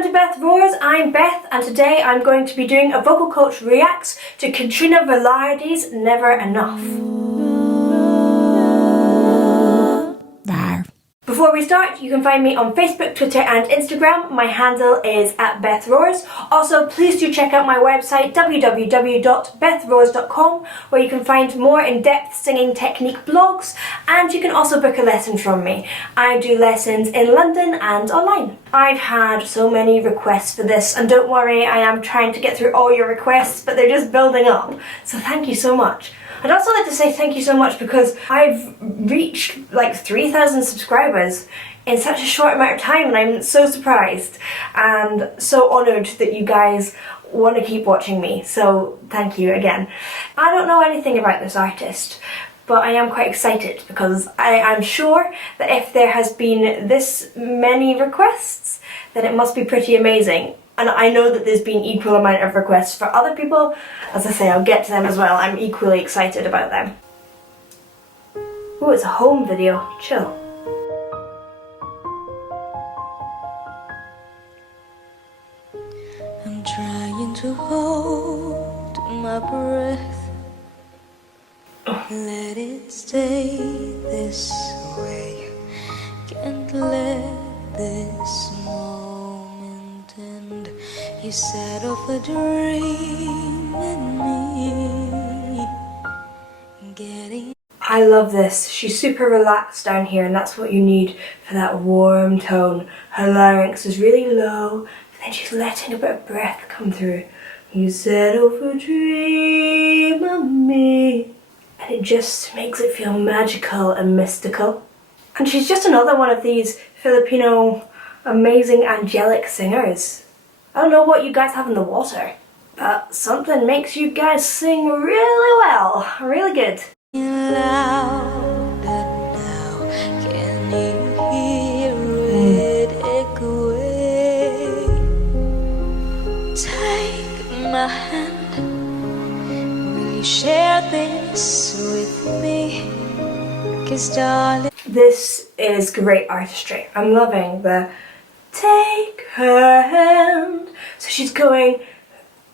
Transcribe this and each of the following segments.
Welcome to Beth Roars, I'm Beth and today I'm going to be doing a vocal coach reacts to Katrina Velarde's Never Enough. Before we start, you can find me on Facebook, Twitter and Instagram. My handle is @BethRoars. Also, please do check out my website www.bethroars.com where you can find more in-depth singing technique blogs and you can also book a lesson from me. I do lessons in London and online. I've had so many requests for this and don't worry, I am trying to get through all your requests but they're just building up. So thank you so much. I'd also like to say thank you so much because I've reached like 3,000 subscribers in such a short amount of time and I'm so surprised and so honoured that you guys want to keep watching me, so thank you again. I don't know anything about this artist, but I am quite excited because I'm sure that if there has been this many requests then it must be pretty amazing. And I know that there's been equal amount of requests for other people. As I say, I'll get to them as well. I'm equally excited about them. Oh, it's a home video. Chill. I'm trying to hold my breath. Let it stay this way. Can't let this moment end. You set off a dream in me. Getting I love this. She's super relaxed down here and that's what you need for that warm tone. Her larynx is really low, but then she's letting a bit of breath come through. You set off a dream of me. And it just makes it feel magical and mystical. And she's just another one of these Filipino amazing angelic singers. I don't know what you guys have in the water, but something makes you guys sing really well, really good. louder now, can you hear it echoing? Take my hand, will you share this with me? 'Cause darling, This is great artistry. I'm loving the take her hand. So she's going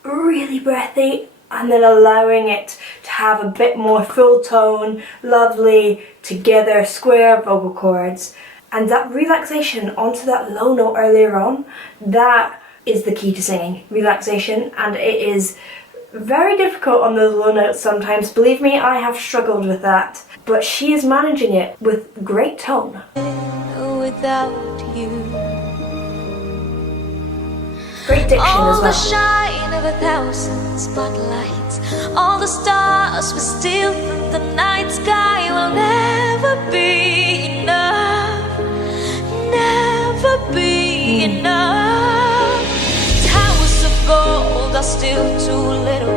really breathy and then allowing it to have a bit more full tone, lovely, together, square vocal cords. And that relaxation onto that low note earlier on, that is the key to singing, relaxation, and it is very difficult on those low notes sometimes. Believe me, I have struggled with that. But she is managing it with great tone. without you, Great diction all as the well. shine of 1,000 spotlights, all the stars we steal from the night sky will never be enough, never be enough. Towers of gold are still too little.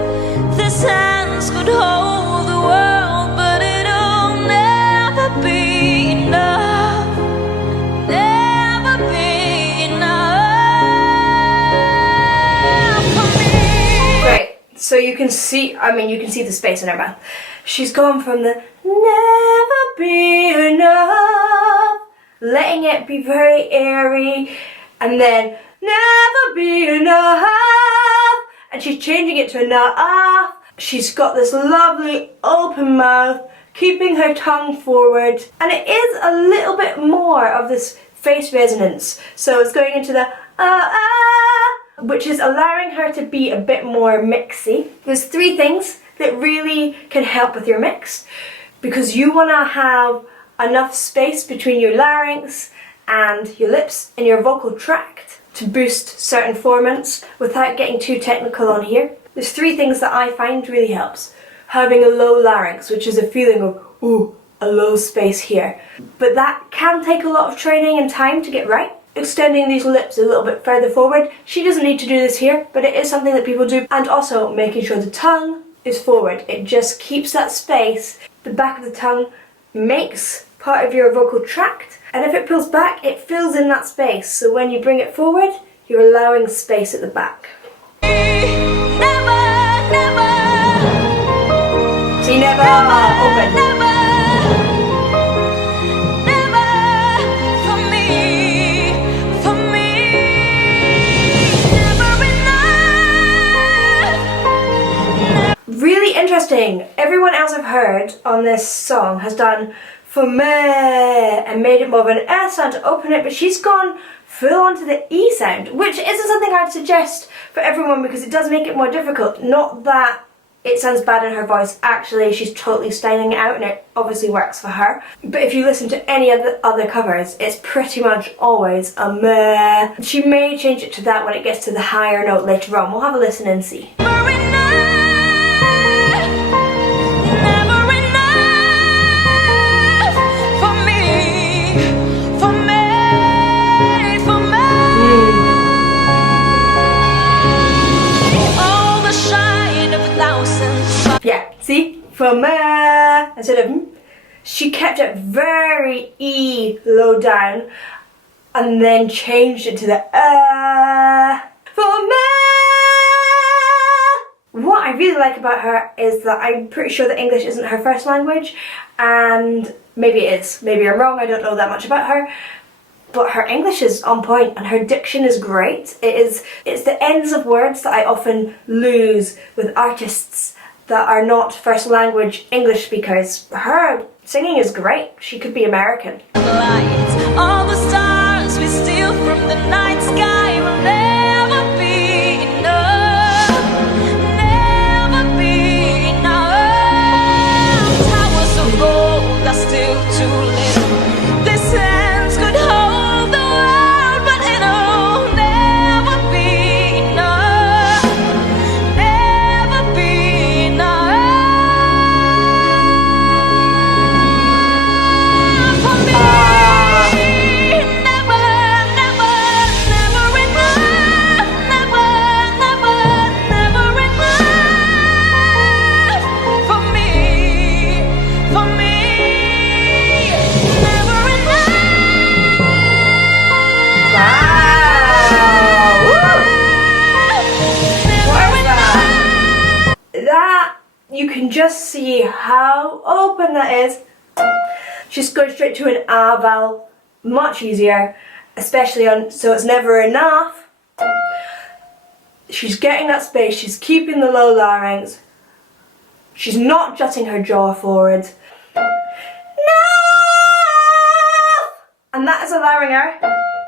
This hands could hold the world, but it'll never be enough, never be enough for me. Great. So you can see, you can see the space in her mouth. She's gone from the never be enough, letting it be very airy, and then never be enough, and she's changing it to enough. She's got this lovely open mouth, keeping her tongue forward, and it is a little bit more of this face resonance. So it's going into the which is allowing her to be a bit more mixy. There's 3 things that really can help with your mix, because you want to have enough space between your larynx and your lips in your vocal tract to boost certain formants without getting too technical on here. There's 3 things that I find really helps. Having a low larynx, which is a feeling of, ooh, a low space here. But that can take a lot of training and time to get right. Extending these lips a little bit further forward. She doesn't need to do this here, but it is something that people do. And also making sure the tongue is forward. It just keeps that space. The back of the tongue makes part of your vocal tract, and if it pulls back, it fills in that space. So when you bring it forward, you're allowing space at the back. Never, never, So you never open. never, never for me, for me. sing. Everyone else I've heard on this song has done for me and made it more of an S sound to open it, but she's gone full on to the E sound, which isn't something I'd suggest for everyone because it does make it more difficult. Not that it sounds bad in her voice, actually she's totally styling it out and it obviously works for her. But if you listen to any of the other covers, it's pretty much always a meh. She may change it to that when it gets to the higher note later on. We'll have a listen and see. Yeah, see? For me, instead of she kept it very E low down and then changed it to the for me. What I really like about her is that I'm pretty sure that English isn't her first language, and maybe it is. Maybe I'm wrong, I don't know that much about her. But her English is on point and her diction is great. It's the ends of words that I often lose with artists that are not first language English speakers. Her singing is great. She could be American. All the stars we steal from the night sky will never be enough. Never be enough. Towers of gold are still too little. This hands could hold the world, but it'll never be enough. Never be enough for me. Never, never, never enough. Never, never, never enough for me. For me, never enough. Wow! Woo! What is that? That, you can just see how open that is. She's going straight to an A vowel, much easier, especially on So It's Never Enough. She's getting that space, she's keeping the low larynx. She's not jutting her jaw forward. No! And that is allowing her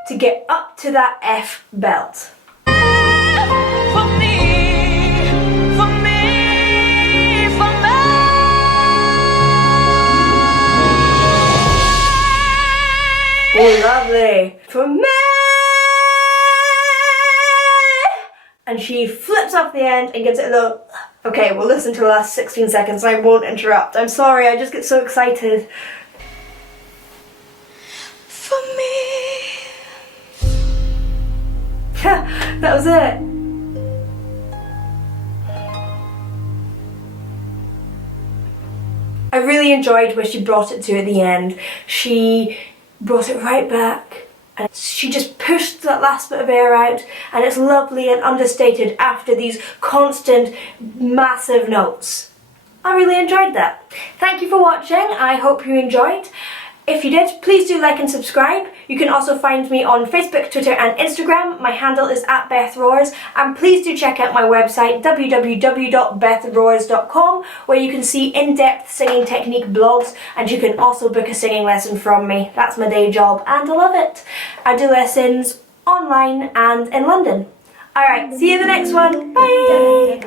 to get up to that F belt. For me, for me, for me. Oh, lovely. For me! And she flips off the end and gives it a little... Okay, we'll listen to the last 16 seconds and I won't interrupt. I'm sorry, I just get so excited. For me. That was it. I really enjoyed where she brought it to at the end. She brought it right back and she just pushed that last bit of air out, and it's lovely and understated after these constant massive notes. I really enjoyed that. Thank you for watching. I hope you enjoyed. If you did, please do like and subscribe. You can also find me on Facebook, Twitter and Instagram. My handle is @BethRoars, and please do check out my website www.bethroars.com, where you can see in-depth singing technique blogs, and you can also book a singing lesson from me. That's my day job and I love it. I do lessons online and in London. Alright, see you in the next one. Bye!